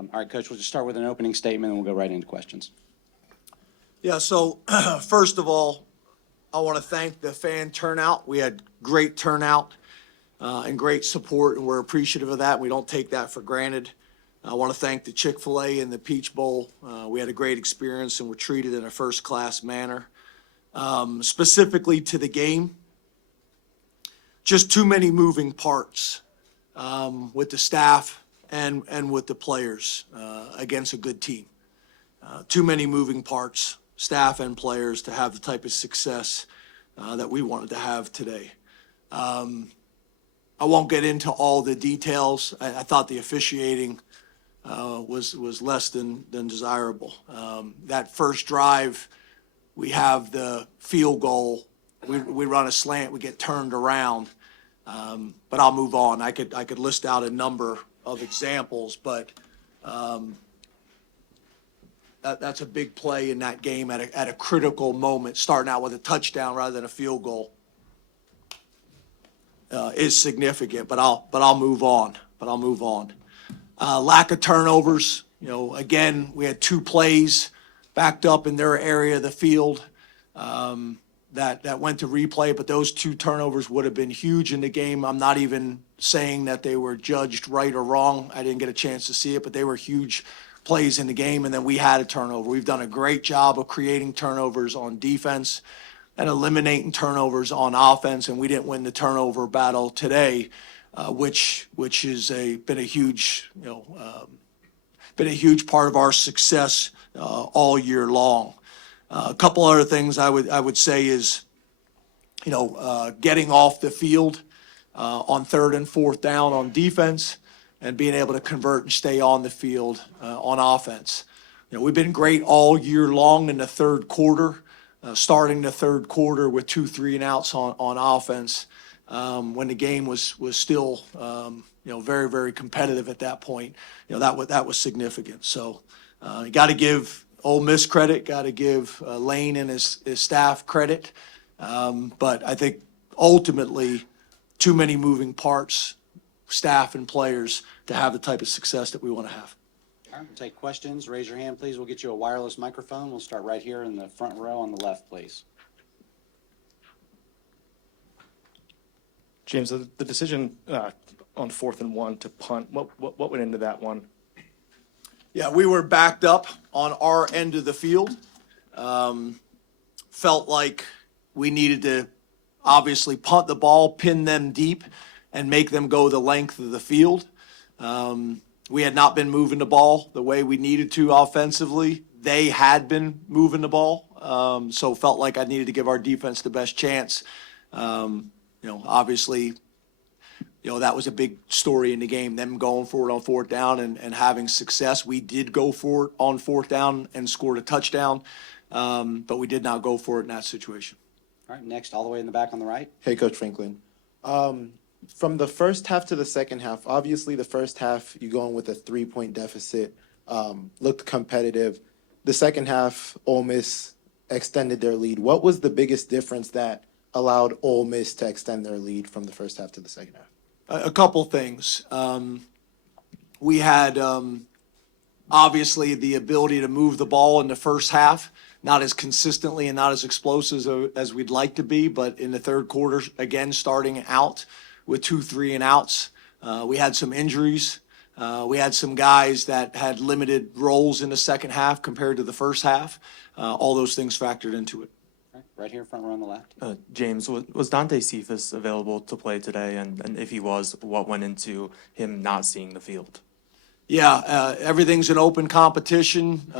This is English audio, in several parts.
All right, Coach, we'll just start with an opening statement and we'll go right into questions. Yeah, so first of all, I want to thank the fan turnout. We had great turnout and great support, and we're appreciative of that. We don't take that for granted. I want to thank the Chick-fil-A and the Peach Bowl. We had a great experience and were treated in a first-class manner. Specifically to the game, just too many moving parts with the staff and with the players against a good team. Too many moving parts, staff and players, to have the type of success that we wanted to have today. I won't get into all the details. I thought the officiating was less than desirable. That first drive, we have the field goal. We run a slant, we get turned around. But I'll move on. I could list out a number of examples, but that's a big play in that game at a critical moment. Starting out with a touchdown rather than a field goal is significant. But I'll move on. Lack of turnovers. Again, we had two plays backed up in their area of the field that went to replay, but those two turnovers would have been huge in the game. I'm not even saying that they were judged right or wrong. I didn't get a chance to see it, but they were huge plays in the game, and then we had a turnover. We've done a great job of creating turnovers on defense and eliminating turnovers on offense, and we didn't win the turnover battle today, which has been a huge part of our success all year long. A couple other things I would say is, getting off the field on third and fourth down on defense and being able to convert and stay on the field on offense. We've been great all year long in the third quarter, starting the third quarter with 2 3-and-outs on offense when the game was still very, very competitive at that point. That was significant. So you got to give Ole Miss credit, got to give Lane and his staff credit. But I think ultimately too many moving parts, staff and players, to have the type of success that we want to have. All right, we'll take questions. Raise your hand, please. We'll get you a wireless microphone. We'll start right here in the front row on the left, please. James, the decision on 4th and 1 to punt, what went into that one? Yeah, we were backed up on our end of the field. Felt like we needed to obviously punt the ball, pin them deep, and make them go the length of the field. We had not been moving the ball the way we needed to offensively. They had been moving the ball, so felt like I needed to give our defense the best chance. Obviously, that was a big story in the game, them going for it on 4th down and having success. We did go for it on 4th down and scored a touchdown, but we did not go for it in that situation. All right, next, all the way in the back on the right. Hey, Coach Franklin. From the first half to the second half, obviously the first half, you going with a 3-point deficit, looked competitive. The second half, Ole Miss extended their lead. What was the biggest difference that allowed Ole Miss to extend their lead from the first half to the second half? A couple things. We had obviously the ability to move the ball in the first half, not as consistently and not as explosive as we'd like to be, but in the third quarter, again, starting out with 2 3-and-outs. We had some injuries. We had some guys that had limited roles in the second half compared to the first half. All those things factored into it. Right here, front row on the left. James, was Dante Cephas available to play today? And if he was, what went into him not seeing the field? Yeah, everything's an open competition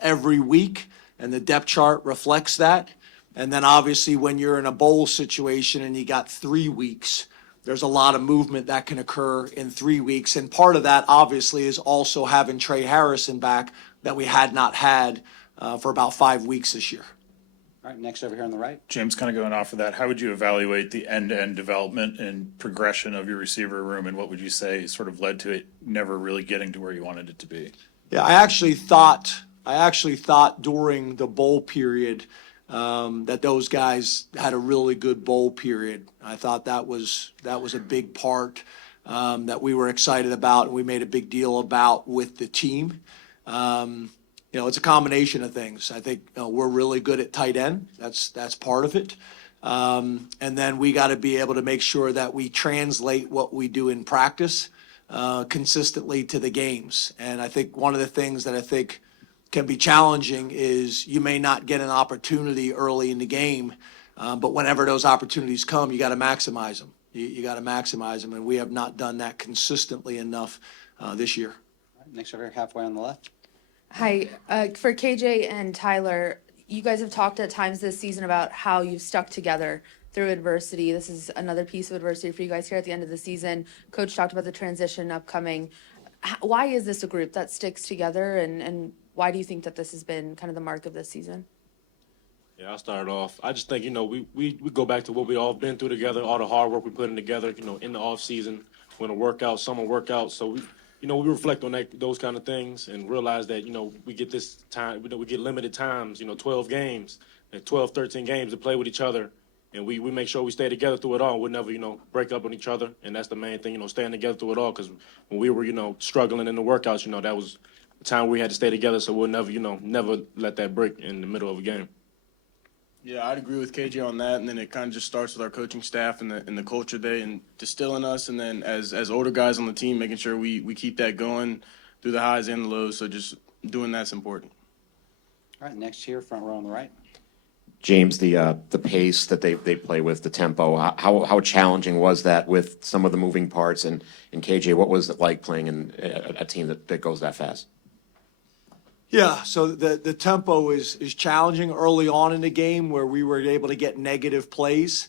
every week, and the depth chart reflects that. And then obviously when you're in a bowl situation and you got 3 weeks, there's a lot of movement that can occur in 3 weeks. And part of that obviously is also having Trey Harrison back that we had not had for about 5 weeks this year. All right, next over here on the right. James, kind of going off of that, how would you evaluate the end-to-end development and progression of your receiver room, and what would you say sort of led to it never really getting to where you wanted it to be? Yeah, I actually thought during the bowl period that those guys had a really good bowl period. I thought that was a big part that we were excited about and we made a big deal about with the team. It's a combination of things. I think we're really good at tight end. That's part of it. And then we got to be able to make sure that we translate what we do in practice consistently to the games. And I think one of the things that I think can be challenging is you may not get an opportunity early in the game, but whenever those opportunities come, you got to maximize them. You got to maximize them, and we have not done that consistently enough this year. Next over here, halfway on the left. Hi, for KJ and Tyler, you guys have talked at times this season about how you've stuck together through adversity. This is another piece of adversity for you guys here at the end of the season. Coach talked about the transition upcoming. Why is this a group that sticks together, and why do you think that this has been kind of the mark of this season? Yeah, I'll start off. I just think, we go back to what we all been through together, all the hard work we put in together, in the off season, winter workouts, summer workouts. So we reflect on those kind of things and realize that, we get this time, we get limited times, 12 games, and 12, 13 games to play with each other. And we make sure we stay together through it all. We'll never, break up on each other. And that's the main thing, staying together through it all. Because when we were, struggling in the workouts, that was the time we had to stay together. So we'll never, never let that break in the middle of a game. Yeah, I'd agree with KJ on that, and then it kind of just starts with our coaching staff and the culture day and distilling us, and then as older guys on the team, making sure we keep that going through the highs and the lows. So just doing that's important. All right, next here, front row on the right. James, the pace that they play with, the tempo, how challenging was that with some of the moving parts? And KJ, what was it like playing in a team that goes that fast? Yeah, so the tempo is challenging early on in the game where we were able to get negative plays,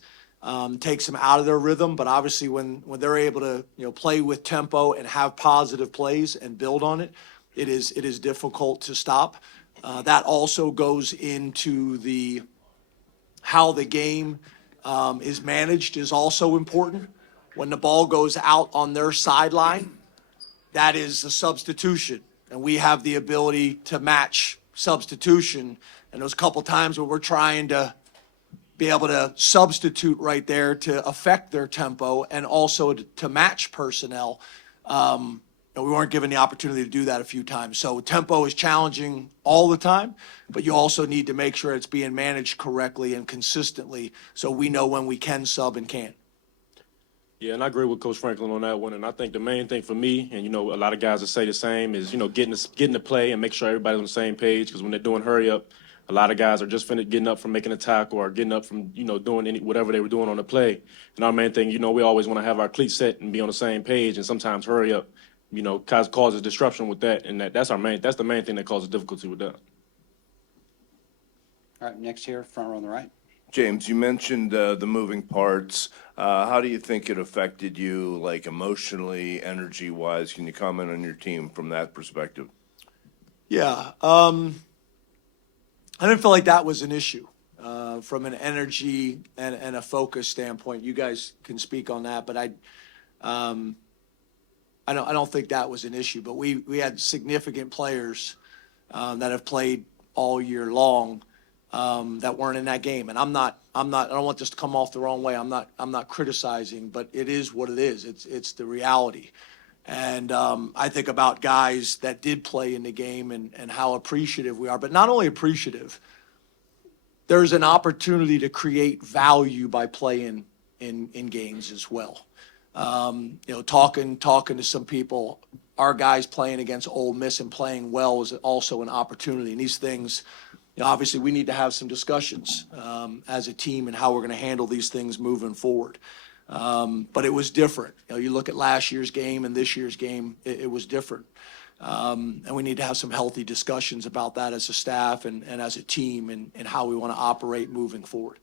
takes them out of their rhythm. But obviously when they're able to play with tempo and have positive plays and build on it, it is difficult to stop. That also goes into how the game is managed is also important. When the ball goes out on their sideline, that is a substitution. And we have the ability to match substitution. And there's a couple times where we're trying to be able to substitute right there to affect their tempo and also to match personnel. And we weren't given the opportunity to do that a few times. So tempo is challenging all the time, but you also need to make sure it's being managed correctly and consistently so we know when we can sub and can't. Yeah, and I agree with Coach Franklin on that one. And I think the main thing for me, and a lot of guys that say the same, is getting to play and make sure everybody's on the same page. Because when they're doing hurry up, a lot of guys are just getting up from making a tackle or getting up from doing whatever they were doing on the play. And our main thing, we always want to have our cleats set and be on the same page. And sometimes hurry up, causes disruption with that. And that's the main thing that causes difficulty with that. All right, next here, front row on the right. James, you mentioned the moving parts. How do you think it affected you, like emotionally, energy-wise? Can you comment on your team from that perspective? Yeah, I didn't feel like that was an issue from an energy and a focus standpoint. You guys can speak on that, but I don't think that was an issue. But we had significant players that have played all year long that weren't in that game. And I don't want this to come off the wrong way. I'm not criticizing, but it is what it is. It's the reality. And I think about guys that did play in the game and how appreciative we are, but not only appreciative, there's an opportunity to create value by playing in games as well. Talking to some people, our guys playing against Ole Miss and playing well is also an opportunity. And these things, obviously we need to have some discussions as a team and how we're going to handle these things moving forward. But it was different. You look at last year's game and this year's game, it was different. And we need to have some healthy discussions about that as a staff and as a team and how we want to operate moving forward.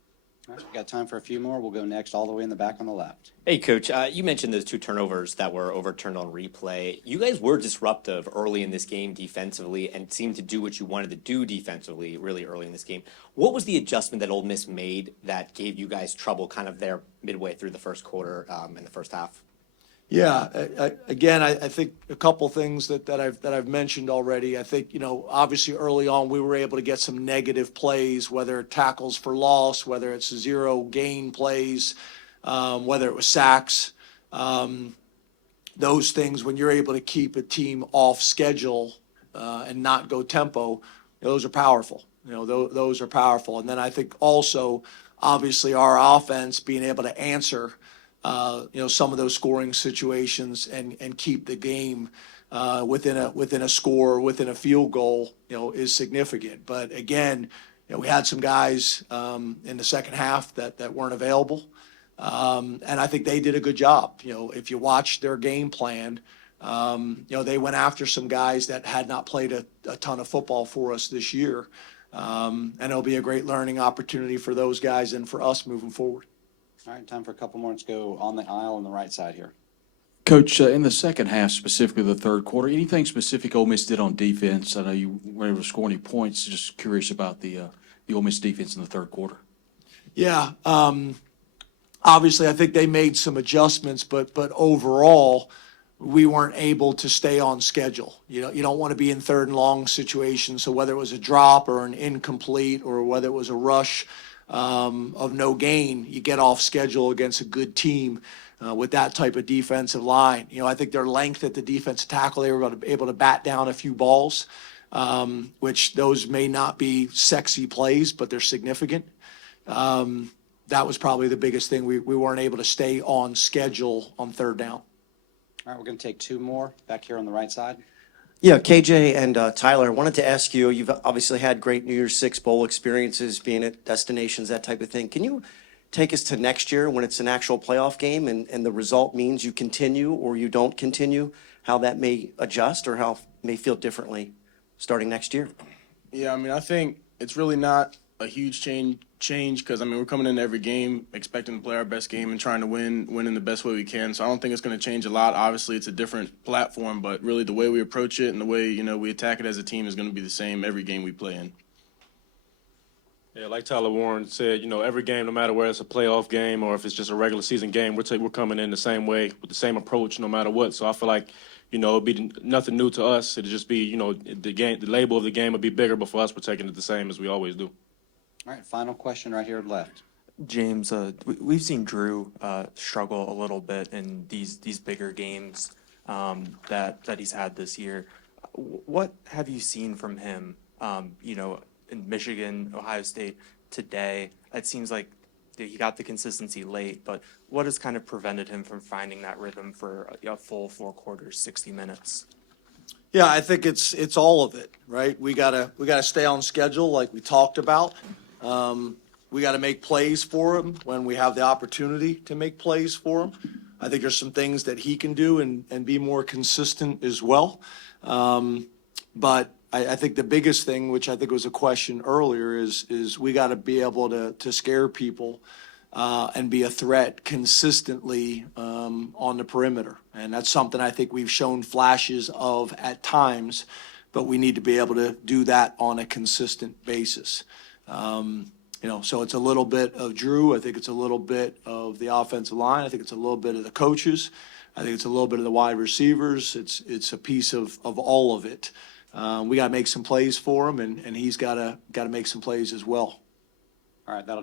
All right, we got time for a few more. We'll go next all the way in the back on the left. Hey, Coach, you mentioned those 2 turnovers that were overturned on replay. You guys were disruptive early in this game defensively and seemed to do what you wanted to do defensively really early in this game. What was the adjustment that Ole Miss made that gave you guys trouble kind of there midway through the first quarter in the first half? Yeah, I think a couple things that I've mentioned already. I think, obviously early on we were able to get some negative plays, whether tackles for loss, whether it's 0 gain plays, whether it was sacks. those things, when you're able to keep a team off schedule and not go tempo, those are powerful. Those are powerful. And then I think also, obviously, our offense being able to answer, some of those scoring situations and keep the game within a score, within a field goal, is significant. But again, we had some guys in the second half that weren't available. And I think they did a good job. If you watch their game plan, they went after some guys that had not played a ton of football for us this year. And it'll be a great learning opportunity for those guys and for us moving forward. All right, time for a couple more. Let's go on the aisle on the right side here. Coach, in the second half, specifically the third quarter, anything specific Ole Miss did on defense? I know you were able to score any points. Just curious about the Ole Miss defense in the third quarter. Yeah, obviously, I think they made some adjustments, but overall, we weren't able to stay on schedule. You don't want to be in third and long situations. So whether it was a drop or an incomplete or whether it was a rush of no gain, you get off schedule against a good team with that type of defensive line. I think their length at the defensive tackle, they were able to bat down a few balls, which those may not be sexy plays, but they're significant. That was probably the biggest thing. We weren't able to stay on schedule on third down. All right, we're going to take two more back here on the right side. Yeah, KJ and Tyler, I wanted to ask you, you've obviously had great New Year's Six bowl experiences, being at destinations, that type of thing. Can you take us to next year when it's an actual playoff game and the result means you continue or you don't continue, how that may adjust or how it may feel differently starting next year? Yeah, I think it's really not a huge change because we're coming into every game expecting to play our best game and trying to win in the best way we can. So I don't think it's going to change a lot. Obviously, it's a different platform, but really the way we approach it and the way we attack it as a team is going to be the same every game we play in. Yeah, like Tyler Warren said, every game, no matter whether it's a playoff game or if it's just a regular season game, we're coming in the same way with the same approach, no matter what. So I feel like, it'll be nothing new to us. It'll just be, the label of the game will be bigger, but for us, we're taking it the same as we always do. All right, final question right here left. James, we've seen Drew struggle a little bit in these bigger games that he's had this year. What have you seen from him, in Michigan, Ohio State today? It seems like he got the consistency late, but what has kind of prevented him from finding that rhythm for a full 4 quarters, 60 minutes? Yeah, I think it's all of it, right? We gotta stay on schedule like we talked about. We got to make plays for him when we have the opportunity to make plays for him. I think there's some things that he can do and be more consistent as well. But I think the biggest thing, which I think was a question earlier, is we got to be able to scare people and be a threat consistently on the perimeter. And that's something I think we've shown flashes of at times, but we need to be able to do that on a consistent basis. So it's a little bit of Drew. I think it's a little bit of the offensive line. I think it's a little bit of the coaches. I think it's a little bit of the wide receivers. It's a piece of all of it. We got to make some plays for him, and he's got to make some plays as well. All right, that'll